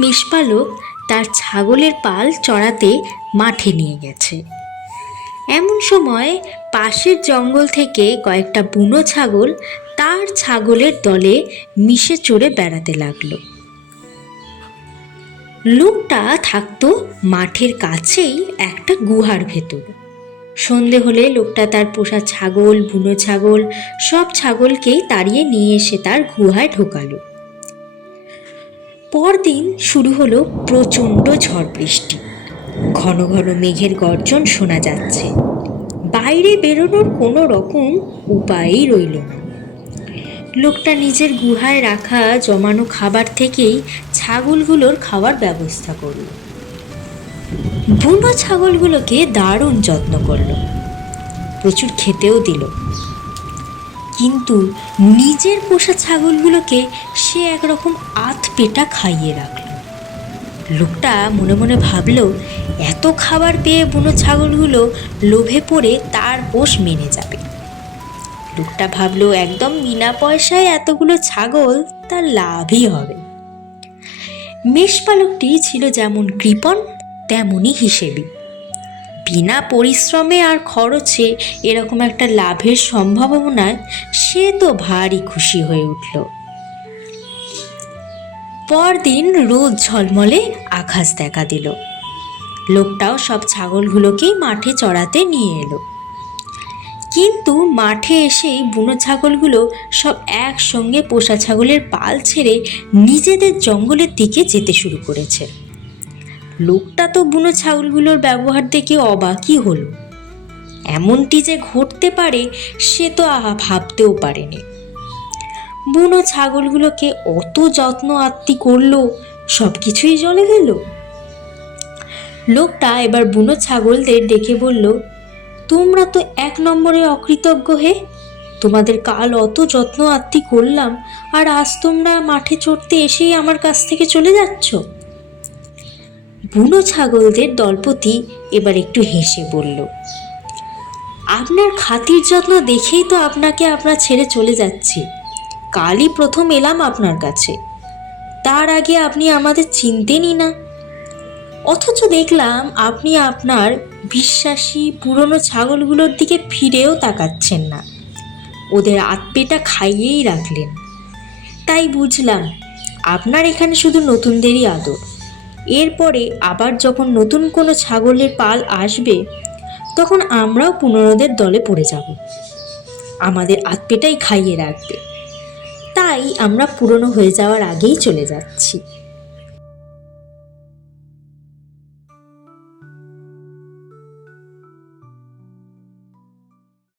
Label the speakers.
Speaker 1: মেষপালক তার ছাগলের পাল চড়াতে মাঠে নিয়ে গেছে। এমন সময় পাশের জঙ্গল থেকে কয়েকটা বুনো ছাগল তার ছাগলের দলে মিশে চড়ে বেড়াতে লাগল। লোকটা থাকতো মাঠের কাছেই একটা গুহার ভেতর। সন্ধে হলে লোকটা তার পোষা ছাগল, বুনো ছাগল, সব ছাগলকেই তাড়িয়ে নিয়ে এসে তার গুহায় ঢোকালো। পরদিন শুরু হলো প্রচণ্ড ঝড় বৃষ্টি। ঘন ঘন মেঘের গর্জন শোনা যাচ্ছে। বাইরে বেরোনোর কোনো রকম উপায়ই রইল না। লোকটা নিজের গুহায় রাখা জমানো খাবার থেকেই ছাগলগুলোর খাওয়ার ব্যবস্থা করল। বুনো ছাগলগুলোকে দারুণ যত্ন করল। প্রচুর খেতেও দিল। কিন্তু নিজের পোষা ছাগলগুলোকে সে একরকম আধ পেটা খাইয়ে রাখল। লোকটা মনে মনে ভাবলো, এত খাবার পেয়ে বুনো ছাগলগুলো লোভে পড়ে তার পোষ মেনে যাবে। লোকটা ভাবলো, একদম বিনা পয়সায় এতগুলো ছাগল, তার লাভই হবে। মেষপালকটি ছিল যেমন কৃপণ, তেমনই হিসেবি। বিনা পরিশ্রমে আর খরচে এরকম একটা লাভের সম্ভাবনায় সে তো ভারী খুশি হয়ে উঠল। পরদিন রোদ ঝলমলে আকাশ দেখা দিল। লোকটাও সব ছাগলগুলোকেই মাঠে চড়াতে নিয়ে এলো। কিন্তু মাঠে এসেই বুনো ছাগলগুলো সব একসঙ্গে পোষা ছাগলের পাল ছেড়ে নিজেদের জঙ্গলের দিকে যেতে শুরু করেছে। লোকটা তো বুনো ছাগলগুলোর ব্যবহার দেখে অবাকই হলো। এমনটি যে ঘটতে পারে, সে তো আহা ভাবতেও পারেনি। বুনো ছাগলগুলোকে অত যত্ন আত্মি করল সব কিছুই জলে গেল লোকটা এবার বুনো ছাগলদের ডেকে বলল, তোমরা তো এক নম্বরে অকৃতজ্ঞ হে। তোমাদের কাল অত যত্ন আত্মি করলাম, আর আজ তোমরা মাঠে চড়তে এসেই আমার কাছ থেকে চলে যাচ্ছ? বুনো ছাগলদের দলপতি এবার একটু হেসে বলল, আপনার খাতির যত্ন দেখেই তো আপনাকে আপনার ছেড়ে চলে যাচ্ছি। কালই প্রথম এলাম আপনার কাছে। তার আগে আপনি আমাদের চিনতেনই না। অথচ দেখলাম আপনি আপনার বিশ্বাসী পুরনো ছাগলগুলোর দিকে ফিরেও তাকাচ্ছেন না। ওদের আত্মেটা খাইয়েই রাখলেন। তাই বুঝলাম, আপনার এখানে শুধু নতুনদেরই আদর। এরপরে আবার যখন নতুন কোনো ছাগলের পাল আসবে, তখন আমরাও পুনরদের দলে পড়ে যাব। আমাদের আত্মেটাই খাইয়ে রাখবে। তাই আমরা পুরনো হয়ে যাওয়ার আগেই চলে যাচ্ছি।